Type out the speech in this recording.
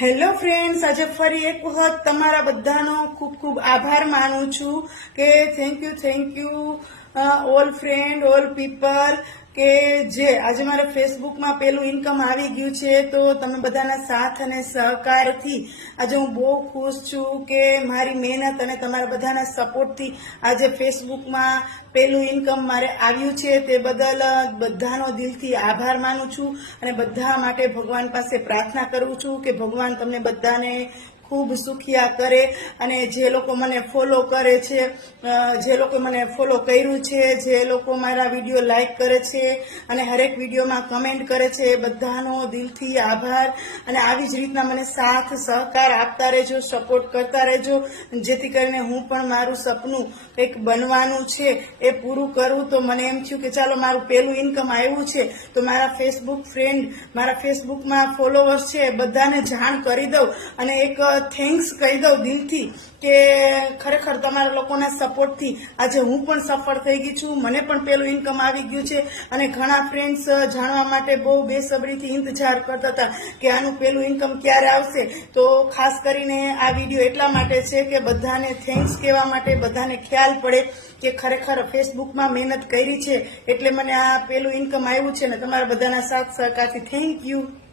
Hello friends, આજે ફરી એક વખત તમારા બધાનો ખૂબ ખૂબ આભાર માનું છું કે thank you all friend, all people કે જે આજે મારે ફેસબુકમાં પેલું ઇન્કમ આવી ગયું છે. તો તમે બધાના સાથ અને સહકારથી આજે હું બહુ ખુશ છું કે મારી મહેનત અને તમારા બધાના સપોર્ટથી આજે ફેસબુકમાં પેલું ઇન્કમ મારે આવ્યું છે. તે બદલ બધાનો દિલથી આભાર માનું છું અને બધા માટે ભગવાન પાસે પ્રાર્થના કરું છું કે ભગવાન તમને બધાને ખૂબ સુખિયા કરે. અને જે લોકો મને ફોલો કરે છે, જે લોકો મને ફોલો કર્યું છે, જે લોકો મારા વિડીયો લાઈક કરે છે અને હરેક વિડીયોમાં કમેન્ટ કરે છે, એ બધાનો દિલથી આભાર. અને આવી જ રીતના મને સાથ સહકાર આપતા રહેજો, સપોર્ટ કરતા રહેજો, જેથી કરીને હું પણ મારું સપનું કંઈક બનવાનું છે એ પૂરું કરું. તો મને એમ થયું કે ચાલો મારું પહેલું ઇન્કમ આવ્યું છે તો મારા ફેસબુક ફ્રેન્ડ, મારા ફેસબુકમાં ફોલોવર્સ છે બધાને જાણ કરી દઉં અને એક થેન્ક્સ કહી દઉં દિલથી કે ખરેખર તમારા લોકોના સપોર્ટથી આજે હું પણ સફળ થઈ ગઈ છું. મને પણ પેલું ઇન્કમ આવી ગયું છે અને ઘણા ફ્રેન્ડ્સ જાણવા માટે બહુ બેસબરીથી ઇંતજાર કરતા હતા કે આનું પેલું ઇન્કમ ક્યારે આવશે. તો ખાસ કરીને આ વિડીયો એટલા માટે છે કે બધાને થેન્ક્સ કહેવા માટે, બધાને ખ્યાલ પડે કે ખરેખર ફેસબુકમાં મહેનત કરી છે એટલે મને આ પેલું ઇન્કમ આવ્યું છે ને તમારા બધાના સાથ સહકારથી થેન્ક યુ.